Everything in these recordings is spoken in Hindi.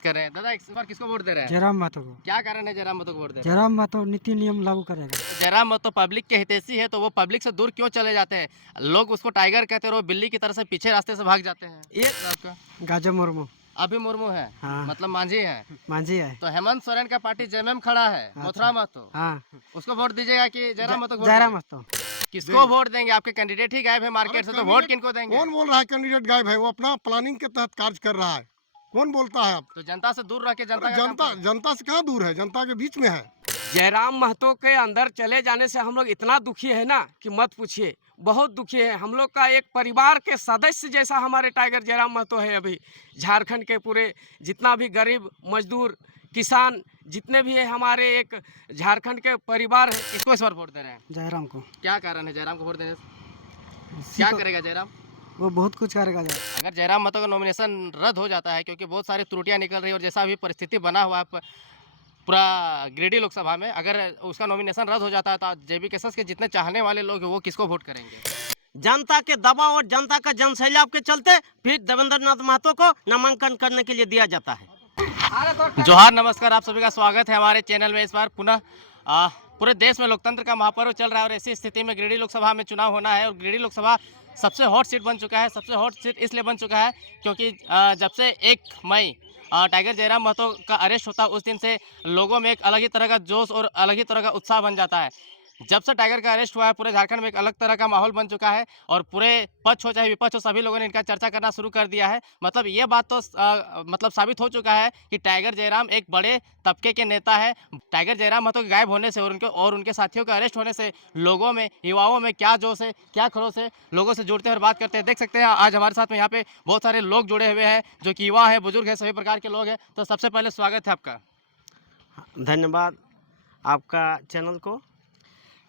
कर रहे हैं। दादा इस बार किसको वोट दे रहे हैं? जयराम महतो को। क्या कारण है जयराम महतो को वोट दे रहे हैं? जयराम महतो नीति नियम लागू करेगा। जयराम महतो पब्लिक के हितैषी है, तो वो पब्लिक से दूर क्यों चले जाते हैं? लोग उसको टाइगर कहते हैं और वो बिल्ली की तरह से पीछे रास्ते से भाग जाते हैं। ये आपका गाजर मुर्मू। अभी मुर्मू है, हाँ। मतलब मांझी है। मांझी है। तो हेमंत सोरेन का पार्टी जेएमएम खड़ा है, मथुरा महतो। हाँ। उसको वोट दीजिएगा कि जयराम महतो को? जयराम महतो। किसको वोट देंगे? आपके कैंडिडेट ही गायब है मार्केट से, तो वोट किनको देंगे? कौन बोल रहा है कैंडिडेट गायब है? वो अपना प्लानिंग के तहत कार्य कर रहा है। कौन बोलता है? आप तो जनता से दूर रह के जनता का काम जनता करें। जनता से कहाँ दूर है? जनता के बीच में है। जयराम महतो के अंदर चले जाने से हम लोग इतना दुखी है ना कि मत पूछिए, बहुत दुखी है। हम लोग का एक परिवार के सदस्य जैसा हमारे टाइगर जयराम महतो है। अभी झारखंड के पूरे जितना भी गरीब मजदूर किसान जितने भी है हमारे एक झारखंड के परिवार है। किसको इस बार वोट दे रहे हैं? जयराम को। क्या कारण है जयराम को वोट देने से? क्या करेगा जयराम? वो बहुत कुछ करेगा। अगर जयराम महतो का नॉमिनेशन रद्द हो जाता है, क्योंकि बहुत सारी त्रुटियां निकल रही है और जैसा अभी परिस्थिति बना हुआ है पूरा गिरिडीह लोकसभा में, अगर उसका नॉमिनेशन रद्द हो जाता है तो जेबी केसस के जितने चाहने वाले लोग हैं वो किसको वोट करेंगे? जनता के दबाव और जनता का जनसैलाब के चलते फिर देवेंद्र नाथ महतो को नामांकन करने के लिए दिया जाता है। जोहार, नमस्कार, आप सभी का स्वागत है हमारे चैनल में। इस बार पुनः पूरे देश में लोकतंत्र का महापर्व चल रहा है और ऐसी स्थिति में गिरिडीह लोकसभा में चुनाव होना है और गिरिडीह लोकसभा सबसे हॉट सीट बन चुका है। सबसे हॉट सीट इसलिए बन चुका है क्योंकि जब से 1 मई टाइगर जयराम महतो का अरेस्ट होता है उस दिन से लोगों में एक अलग ही तरह का जोश और अलग ही तरह का उत्साह बन जाता है। जब से टाइगर का अरेस्ट हुआ है पूरे झारखंड में एक अलग तरह का माहौल बन चुका है और पूरे पक्ष हो चाहे विपक्ष हो सभी लोगों ने इनका चर्चा करना शुरू कर दिया है। मतलब ये बात तो मतलब साबित हो चुका है कि टाइगर जयराम एक बड़े तबके के नेता है। टाइगर जयराम महतो के गायब होने से और उनके साथियों के अरेस्ट होने से लोगों में, युवाओं में क्या जोश है, क्या खरोश है, लोगों से जुड़ते हुए बात करते हैं। देख सकते हैं आज हमारे साथ में यहाँ पे बहुत सारे लोग जुड़े हुए हैं जो कि युवा है, बुजुर्ग है, सभी प्रकार के लोग हैं। तो सबसे पहले स्वागत है आपका। धन्यवाद आपका चैनल को।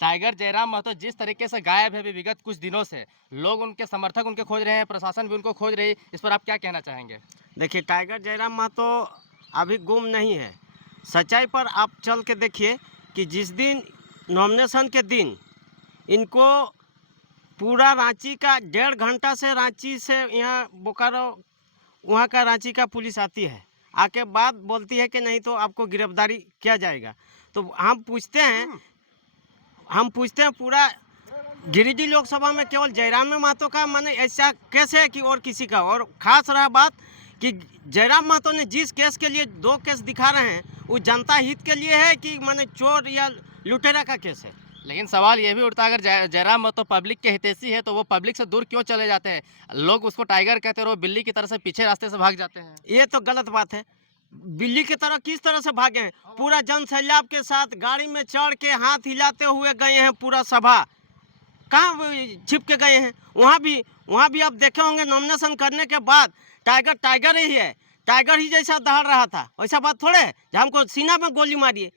टाइगर जयराम महतो जिस तरीके से गायब है विगत कुछ दिनों से, लोग उनके समर्थक उनके खोज रहे हैं, प्रशासन भी उनको खोज रही है, इस पर आप क्या कहना चाहेंगे? देखिए, टाइगर जयराम महतो अभी गुम नहीं है। सच्चाई पर आप चल के देखिए कि जिस दिन नॉमिनेशन के दिन इनको पूरा रांची का 1.5 घंटा से रांची से यहाँ बोकारो वहाँ का रांची का पुलिस आती है, आके बात बोलती है कि नहीं तो आपको गिरफ्तारी किया जाएगा। तो हम पूछते हैं पूरा गिरिडीह लोकसभा में केवल जयराम महतो का माने ऐसा कैसे है कि और किसी का? और खास रहा बात कि जयराम महतो ने जिस केस के लिए 2 केस दिखा रहे हैं वो जनता हित के लिए है कि माने चोर या लुटेरा का केस है। लेकिन सवाल ये भी उठता है अगर जयराम महतो पब्लिक के हितैषी है तो वो पब्लिक से दूर क्यों चले जाते हैं? लोग उसको टाइगर कहते हैं और वो बिल्ली की तरह से पीछे रास्ते से भाग जाते हैं। ये तो गलत बात है। बिल्ली की तरह किस तरह से भागे हैं? पूरा जनसैलाब के साथ गाड़ी में चढ़ के हाथ हिलाते हुए गए हैं। पूरा सभा कहाँ छिप के गए हैं? वहाँ भी आप देखे होंगे नॉमिनेशन करने के बाद टाइगर ही है, टाइगर ही जैसा दहाड़ रहा था। वैसा बात थोड़े है हमको सीना में गोली मारिए।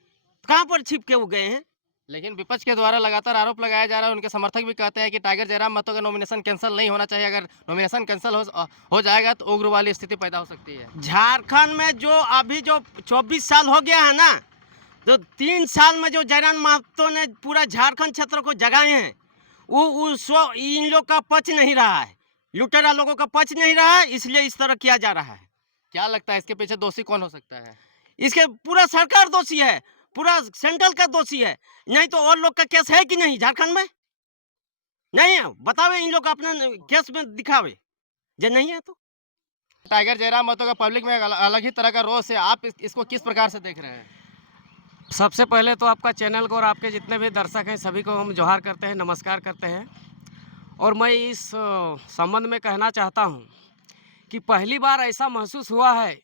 कहाँ पर छिप के वो गए हैं? लेकिन विपक्ष के द्वारा लगातार आरोप लगाया जा रहा है, उनके समर्थक भी कहते हैं कि टाइगर जयराम महतो का नॉमिनेशन कैंसिल नहीं होना चाहिए। अगर नॉमिनेशन कैंसिल हो जाएगा तो उग्र वाली स्थिति पैदा हो सकती है। झारखंड में जो अभी जो 24 साल हो गया है ना, तो 3 साल में जो जयराम महतो ने पूरा झारखंड क्षेत्र को जगाए हैं वो इन लोग का पच नहीं रहा है, लुटेरा लोगों का पच नहीं रहा है, इसलिए इस तरह किया जा रहा है। क्या लगता है इसके पीछे दोषी कौन हो सकता है? इसके पूरा सरकार दोषी है, पूरा सेंट्रल का दोषी है। नहीं तो और लोग का केस है कि नहीं झारखंड में? नहीं है, बतावे इन लोग अपने केस में दिखावे। जो नहीं है तो टाइगर जयराम महतो का पब्लिक में अलग ही तरह का रोष है, आप इसको किस प्रकार से देख रहे हैं? सबसे पहले तो आपका चैनल को और आपके जितने भी दर्शक हैं सभी को हम जोहार करते हैं, नमस्कार करते हैं। और मैं इस संबंध में कहना चाहता हूं कि पहली बार ऐसा महसूस हुआ है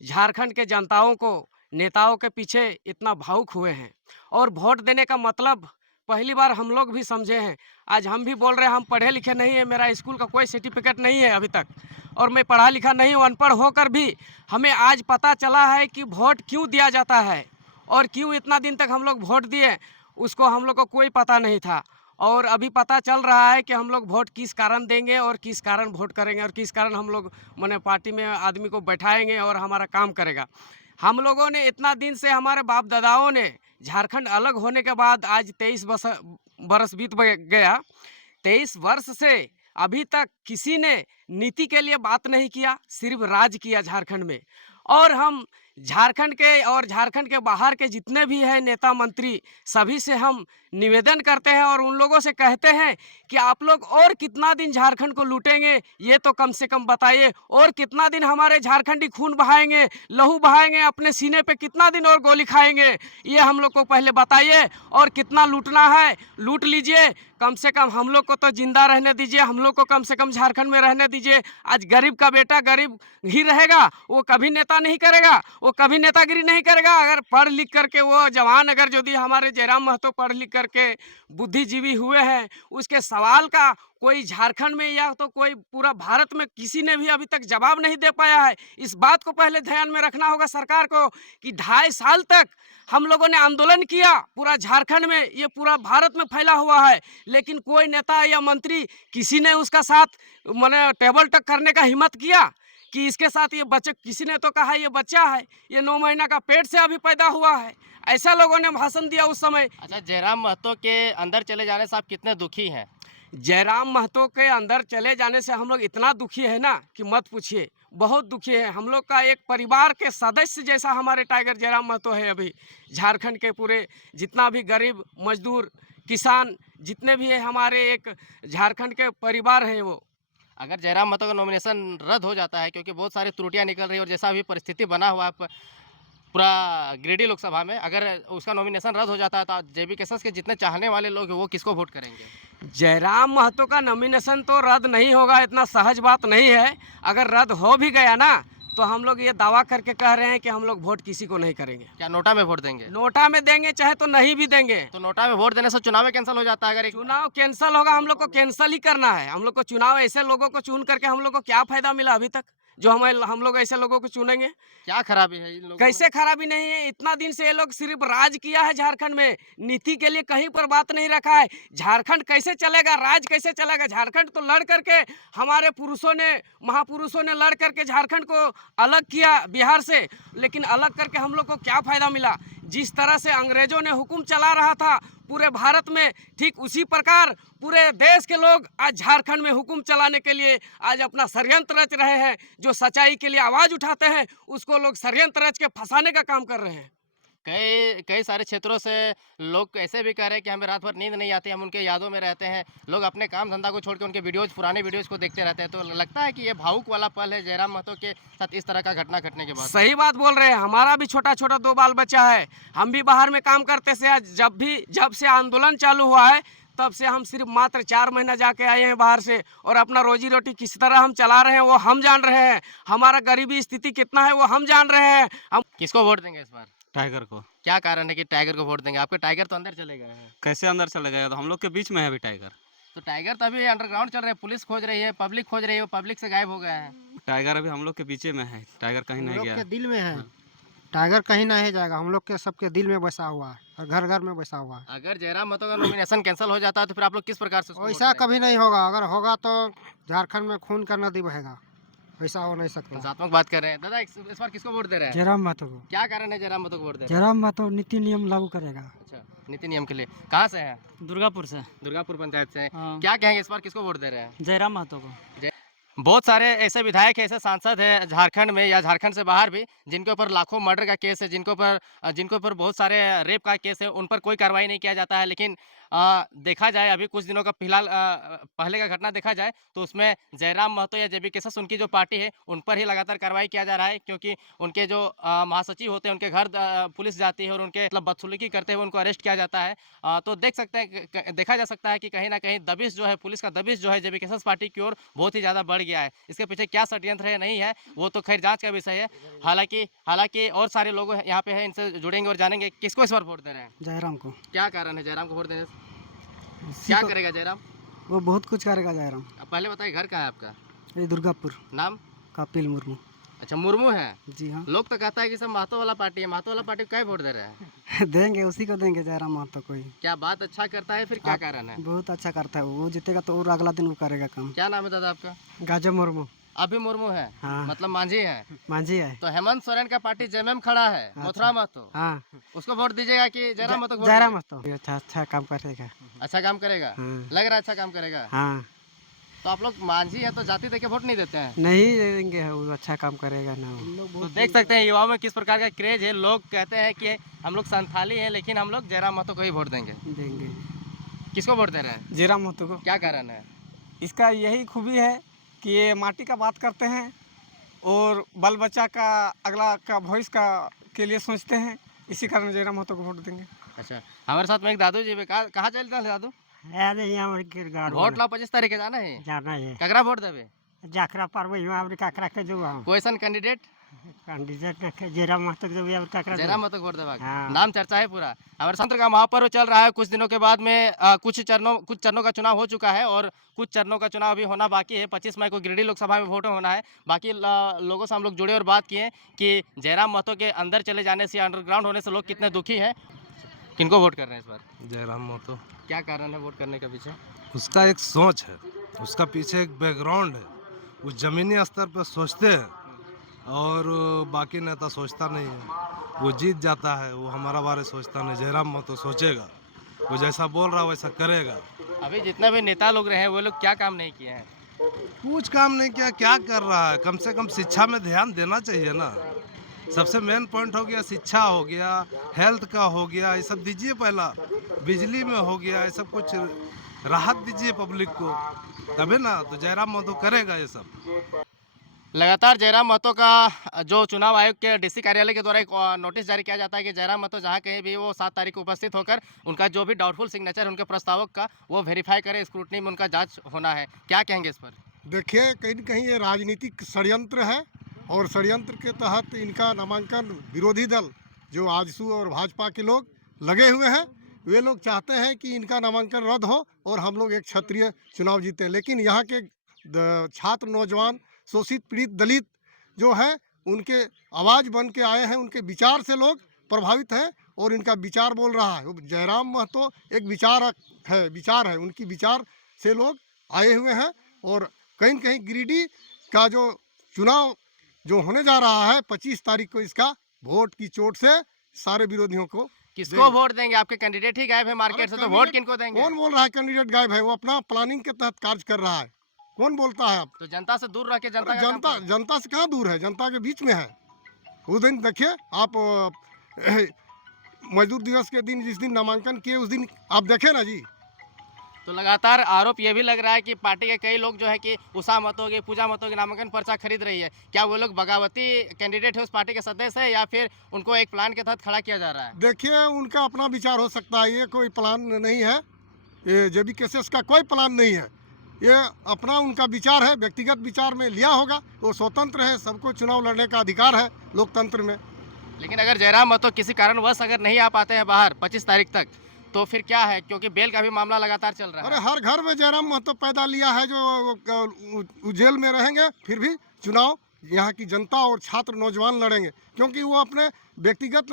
झारखंड के जनताओं को नेताओं के पीछे इतना भावुक हुए हैं और वोट देने का मतलब पहली बार हम लोग भी समझे हैं। आज हम भी बोल रहे हैं हम पढ़े लिखे नहीं है, मेरा स्कूल का कोई सर्टिफिकेट नहीं है अभी तक और मैं पढ़ा लिखा नहीं हूँ, अनपढ़ होकर भी हमें आज पता चला है कि वोट क्यों दिया जाता है और क्यों इतना दिन तक हम लोग वोट दिए उसको हम लोग को कोई पता नहीं था। और अभी पता चल रहा है कि हम लोग वोट किस कारण देंगे और किस कारण वोट करेंगे और किस कारण हम लोग माने पार्टी में आदमी को बैठाएंगे और हमारा काम करेगा। हम लोगों ने इतना दिन से हमारे बाप दादाओं ने झारखंड अलग होने के बाद आज 23 बरस बीत गया। 23 वर्ष से अभी तक किसी ने नीति के लिए बात नहीं किया, सिर्फ राज किया झारखंड में। और हम झारखंड के और झारखंड के बाहर के जितने भी हैं नेता मंत्री, सभी से हम निवेदन करते हैं और उन लोगों से कहते हैं कि आप लोग और कितना दिन झारखंड को लूटेंगे, ये तो कम से कम बताइए। और कितना दिन हमारे झारखंडी खून बहाएंगे, लहू बहाएंगे, अपने सीने पे कितना दिन और गोली खाएंगे, ये हम लोग को पहले बताइए। और कितना लूटना है लूट लीजिए, कम से कम हम लोग को तो जिंदा रहने दीजिए, हम लोग को कम से कम झारखंड में रहने दीजिए। आज गरीब का बेटा गरीब ही रहेगा, वो कभी नेता नहीं करेगा, वो कभी नेतागिरी नहीं करेगा। अगर पढ़ लिख करके वो जवान, अगर यदि हमारे जयराम महतो पढ़ लिख करके बुद्धिजीवी हुए हैं, उसके सवाल का कोई झारखंड में या तो कोई पूरा भारत में किसी ने भी अभी तक जवाब नहीं दे पाया है। इस बात को पहले ध्यान में रखना होगा सरकार को कि 2.5 साल तक हम लोगों ने आंदोलन किया, पूरा झारखंड में, ये पूरा भारत में फैला हुआ है, लेकिन कोई नेता या मंत्री किसी ने उसका साथ माने टेबल टक करने का हिम्मत किया कि इसके साथ ये बच्चे, किसी ने तो कहा ये बच्चा है, ये 9 महीना का पेट से अभी पैदा हुआ है, ऐसा लोगों ने भाषण दिया उस समय। अच्छा, जयराम महतो के अंदर चले जाने से आप कितने दुखी हैं? जयराम महतो के अंदर चले जाने से हम लोग इतना दुखी है ना कि मत पूछिए, बहुत दुखी है। हम लोग का एक परिवार के सदस्य जैसा हमारे टाइगर जयराम महतो है। अभी झारखंड के पूरे जितना भी गरीब मजदूर किसान जितने भी है हमारे एक झारखंड के परिवार है वो। अगर जयराम महतो का नॉमिनेशन रद्द हो जाता है, क्योंकि बहुत सारी त्रुटियां निकल रही है और जैसा अभी परिस्थिति बना हुआ है पूरा गिरिडीह लोकसभा में, अगर उसका नॉमिनेशन रद्द हो जाता है तो जेबी केसस के जितने चाहने वाले लोग हैं वो किसको वोट करेंगे? जयराम महतो का नॉमिनेशन तो रद्द नहीं होगा, इतना सहज बात नहीं है। अगर रद्द हो भी गया ना तो हम लोग ये दावा करके कह रहे हैं कि हम लोग वोट किसी को नहीं करेंगे। क्या नोटा में वोट देंगे? नोटा में देंगे चाहे तो नहीं भी देंगे। तो नोटा में वोट देने से चुनाव कैंसिल हो जाता है? अगर चुनाव कैंसिल होगा, हम लोग को कैंसिल ही करना है। हम लोग को चुनाव, ऐसे लोगों को चुन करके हम लोग को क्या फायदा मिला अभी तक जो हम लोग ऐसे लोगों को चुनेंगे? क्या खराबी है इन लोगों में? कैसे खराबी नहीं है? इतना दिन से ये लोग सिर्फ राज किया है झारखंड में, नीति के लिए कहीं पर बात नहीं रखा है। झारखंड कैसे चलेगा, राज कैसे चलेगा? झारखंड तो लड़ करके हमारे पुरुषों ने, महापुरुषों ने लड़ करके झारखंड को अलग किया बिहार से, लेकिन अलग करके हम लोग को क्या फायदा मिला? जिस तरह से अंग्रेजों ने हुक्म चला रहा था पूरे भारत में, ठीक उसी प्रकार पूरे देश के लोग आज झारखंड में हुक्म चलाने के लिए आज अपना षड्यंत्र रच रहे हैं। जो सच्चाई के लिए आवाज़ उठाते हैं उसको लोग षड्यंत्र रच के फंसाने का काम कर रहे हैं। कई सारे क्षेत्रों से लोग ऐसे भी कह रहे हैं कि हमें रात भर नींद नहीं आती, हम उनके यादों में रहते हैं। लोग अपने काम धंधा को छोड़ के उनके वीडियोज, पुराने वीडियोज को देखते रहते हैं। तो लगता है कि ये भावुक वाला पल है जयराम महतो के साथ इस तरह का घटना घटने के बाद। सही बात बोल रहे हैं। हमारा भी छोटा छोटा 2 बाल बच्चा है, हम भी बाहर में काम करते से जब से आंदोलन चालू हुआ है तब से हम सिर्फ मात्र 4 महीना जाके आए हैं बाहर से, और अपना रोजी रोटी किस तरह हम चला रहे हैं वो हम जान रहे हैं। हमारा गरीबी स्थिति कितना है वो हम जान रहे हैं। हम किसको वोट देंगे इस बार? टाइगर को। क्या कारण है कि टाइगर को वोट देंगे? आपके टाइगर तो अंदर चले गए हैं। कैसे अंदर चले गए? तो हम लोग के बीच में है अभी टाइगर। तो टाइगर तो अभी अंडरग्राउंड चल रहे हैं, पुलिस खोज रही है, पब्लिक खोज रही है, वो पब्लिक से गायब हो गया है। टाइगर अभी हम लोग के बीच में है, टाइगर कहीं नहीं गया। के दिल में है, टाइगर कहीं नहीं जाएगा, हम लोग के सबके दिल में बसा हुआ है और घर घर में बसा हुआ है। अगर जयराम महतो का नॉमिनेशन कैंसिल हो जाता है तो फिर आप लोग किस प्रकार से उसको वोट ऐसा करेंगे? कभी नहीं होगा, अगर होगा तो झारखंड में खून का नदी बहेगा, ऐसा हो नहीं सकता। हिंसात्मक बात कर रहे हैं। दादा इस बार किसको वोट दे रहे हैं? जयराम महतो को। क्या कारण है जयराम महतो को वोट दे रहे जयराम महतो नीति नियम लागू करेगा। हैं? अच्छा, नीति नियम के लिए। कहाँ से हैं? दुर्गापुर से। दुर्गापुर पंचायत से हैं। हाँ। क्या कहेंगे इस बार किसको वोट दे रहे हैं? जयराम महतो को। बहुत सारे ऐसे विधायक ऐसे सांसद हैं झारखंड में या झारखंड से बाहर भी, जिनके ऊपर लाखों मर्डर का केस है, जिनके ऊपर बहुत सारे रेप का केस है, उन पर कोई कार्रवाई नहीं किया जाता है। लेकिन देखा जाए अभी कुछ दिनों का फिलहाल पहले का घटना देखा जाए तो उसमें जयराम महतो या जेबी केसस उनकी जो पार्टी है उन पर ही लगातार कार्रवाई किया जा रहा है, क्योंकि उनके जो महासचिव होते हैं उनके घर पुलिस जाती है और उनके मतलब बदसलूकी करते हुए उनको अरेस्ट किया जाता है। तो देखा जा सकता है कि कहीं ना कहीं दबिश जो है, पुलिस का दबिश जो है जेबी केसस पार्टी की ओर बहुत ही ज़्यादा बढ़ गया है। इसके पीछे क्या षड्यंत्र है नहीं है वो तो खैर जाँच का विषय है। हालांकि और सारे लोग यहाँ पे हैं, इनसे जुड़ेंगे और जानेंगे किसको इस बार वोट दे रहे हैं। जयराम को। क्या कारण है जयराम को वोट देने से? क्या करेगा जयराम? वो बहुत कुछ करेगा जयराम। अब पहले बताइए घर कहाँ है आपका? ये दुर्गापुर। नाम? कपिल मुर्मू। अच्छा, मुर्मू है। जी हाँ। लोग तो कहता है कि सब महतो वाला पार्टी है, महतो वाला पार्टी को क्या वोट दे रहे हैं? देंगे, उसी को देंगे जयराम महतो को ही। क्या बात अच्छा करता है, फिर क्या कारण है? बहुत अच्छा करता है वो जीतेगा तो और अगला दिन वो करेगा काम। क्या नाम है दादा आपका? गाजर मुर्मू। अभी मुर्मू है। हाँ। मतलब मांझी है। मांझी है। तो हेमंत सोरेन का पार्टी जेएमएम खड़ा है, मथुरा महतो, हाँ। उसको वोट दीजिएगा कि जयराम महतो को? जयराम महतो अच्छा काम करेगा। अच्छा काम करेगा। हाँ। लग रहा है अच्छा काम करेगा। हाँ। तो आप लोग मांझी है तो जाति देके वोट नहीं देते हैं? नहीं देंगे, वो अच्छा काम करेगा ना। तो देख सकते हैं युवाओं में किस प्रकार का क्रेज है। लोग कहते हैं कि हम लोग संथाली हैं लेकिन हम लोग जयराम महतो को ही वोट देंगे। देंगे किसको वोट दे रहे हैं? जयराम महतो को। क्या कारण है? इसका यही खूबी है कि ये माटी का बात करते हैं और बाल बच्चा का अगला का भविष्य का के लिए सोचते हैं, इसी कारण जयराम महतो को वोट देंगे। अच्छा, हमारे साथ में एक दादू जी भी। कहाँ चलता है दादू? वोट ला 25 तारीख के जाना है। जाना है ककरा वोट देवे? जाकरा पर वही वहाँ काकरा के जो question candidate candidate Jairam Mahato के जो काकरा जयराम महतो को वोट देवा। हाँ। नाम चर्चा है पूरा। हमारे संतर का महापर्व चल रहा है। कुछ दिनों के बाद में कुछ चरणों का चुनाव हो चुका है और कुछ चरणों का चुनाव अभी होना बाकी है। 25 मई को गिरिडीह लोकसभा में वोट होना है। बाकी लोगों से हम लोग जुड़े और बात किए कि जयराम महतो के अंदर चले जाने से, अंडरग्राउंड होने से लोग कितने दुखी हैं। किनको वोट कर रहे हैं इस बार? जयराम महतो। क्या कारण है वोट करने के पीछे? उसका एक सोच है, उसका पीछे एक बैकग्राउंड है। वो ज़मीनी स्तर पर सोचते हैं और बाकी नेता सोचता नहीं है। वो जीत जाता है, वो हमारा बारे सोचता नहीं। जयराम महतो सोचेगा, वो जैसा बोल रहा है वैसा करेगा। अभी जितने भी नेता लोग रहे हैं वो लोग क्या काम नहीं किए हैं? कुछ काम नहीं किया, क्या कर रहा है? कम से कम शिक्षा में ध्यान देना चाहिए ना। सबसे मेन पॉइंट हो गया शिक्षा, हो गया हेल्थ का, हो गया ये सब दीजिए। पहला बिजली में हो गया, ये सब कुछ राहत दीजिए पब्लिक को, तभी ना तो जयराम महतो करेगा ये सब। लगातार जयराम महतो का जो चुनाव आयोग के डीसी कार्यालय के द्वारा एक नोटिस जारी किया जाता है कि जयराम महतो जहां कहीं भी वो 7 तारीख को उपस्थित होकर उनका जो भी डाउटफुल सिग्नेचर उनके प्रस्तावक का वो वेरीफाई करे, स्क्रूटनी में उनका जांच होना है। क्या कहेंगे इस पर? देखिए, कहीं न कहीं ये राजनीतिक षड्यंत्र है और षड्यंत्र के तहत इनका नामांकन विरोधी दल जो आजसू और भाजपा के लोग लगे हुए हैं, वे लोग चाहते हैं कि इनका नामांकन रद्द हो और हम लोग एक क्षत्रिय चुनाव जीतें। लेकिन यहाँ के छात्र, नौजवान, शोषित, पीड़ित, दलित जो है उनके आवाज़ बन के आए हैं। उनके विचार से लोग प्रभावित हैं और इनका विचार बोल रहा है। जयराम महतो एक विचार है, उनकी विचार से लोग आए हुए हैं। और कहीं न कहीं गिरिडीह का जो चुनाव जो होने जा रहा है 25 तारीख को, इसका वोट की चोट से सारे विरोधियों को किसको वोट देंगे? आपके कैंडिडेट ही गायब है मार्केट से, तो वोट किनको देंगे? कौन बोल रहा है कैंडिडेट गायब है? वो अपना प्लानिंग के तहत कार्य कर रहा है। कौन बोलता है? आप तो जनता से दूर रह के जनता का काम जनता से कहाँ दूर है? जनता के बीच में है। उस दिन देखिए आप मजदूर दिवस के दिन, जिस दिन नामांकन किए उस दिन आप देखे ना जी। तो लगातार आरोप ये भी लग रहा है कि पार्टी के कई लोग जो है कि उषा महतो की, पूजा महतो की नामांकन पर्चा खरीद रही है। क्या वो लोग बगावती कैंडिडेट है, उस पार्टी के सदस्य है, या फिर उनको एक प्लान के तहत खड़ा किया जा रहा है? देखिए, उनका अपना विचार हो सकता है, ये कोई प्लान नहीं है। ये जेबी केसेस का कोई प्लान नहीं है। ये अपना उनका विचार है, व्यक्तिगत विचार में लिया होगा। वो स्वतंत्र है, सबको चुनाव लड़ने का अधिकार है लोकतंत्र में। लेकिन अगर जयराम महतो किसी कारणवश अगर नहीं आ पाते हैं बाहर 25 तारीख तक, तो फिर क्या है? क्योंकि बेल का भी मामला लगातार चल रहा है। अरे हर घर में जयराम महतो पैदा लिया है जो जेल में रहेंगे, फिर भी चुनाव यहाँ की जनता और छात्र, नौजवान लड़ेंगे, क्योंकि वो अपने व्यक्तिगत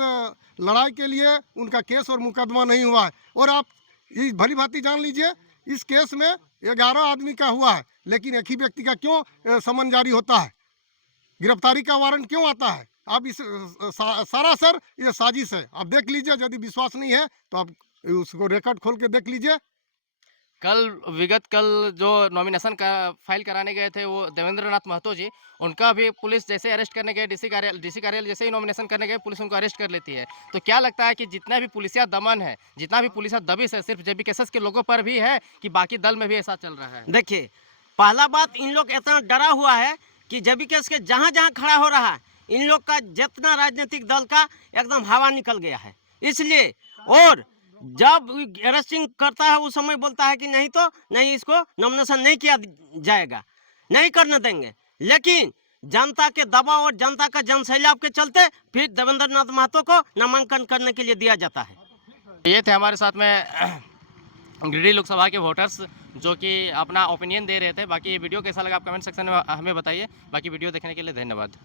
लड़ाई के लिए उनका केस और मुकदमा नहीं हुआ है। और आप ये भली भांति जान लीजिए, इस केस में 11 आदमी का हुआ है, लेकिन एक ही व्यक्ति का क्यों समन जारी होता है? गिरफ्तारी का वारंट क्यों आता है? आप इस सरासर ये साजिश है। आप देख लीजिए, यदि विश्वास नहीं है तो आप उसको रिकॉर्ड खोल के देख लीजिए। कल जो नॉमिनेशन का फाइल कराने गए थे वो देवेंद्र नाथ महतो जी, उनका भी पुलिस जैसे अरेस्ट करने गए, डीसी कार्यालय जैसे ही नॉमिनेशन करने गए पुलिस उनको अरेस्ट कर लेती है। तो क्या लगता है कि जितना भी पुलिसिया दमन है, जितना भी पुलिसिया दबिश है, सिर्फ जेबी केसेस के लोगों पर भी है कि बाकी दल में भी ऐसा चल रहा है? देखिए, पहला बात, इन लोग इतना डरा हुआ है कि जेबी केस के जहाँ जहाँ खड़ा हो रहा है, इन लोग का जितना राजनीतिक दल का एकदम हवा निकल गया है। इसलिए और जब अरेस्टिंग करता है उस समय बोलता है कि नहीं तो नहीं, इसको नॉमिनेशन नहीं किया जाएगा, नहीं करने देंगे। लेकिन जनता के दबाव और जनता का जनसैलाब के चलते फिर देवेंद्र नाथ महतो को नामांकन करने के लिए दिया जाता है। ये थे हमारे साथ में गिरिडीह लोकसभा के वोटर्स जो कि अपना ओपिनियन दे रहे थे। बाकी वीडियो कैसा लगा आप कमेंट सेक्शन में हमें बताइए। बाकी वीडियो देखने के लिए धन्यवाद।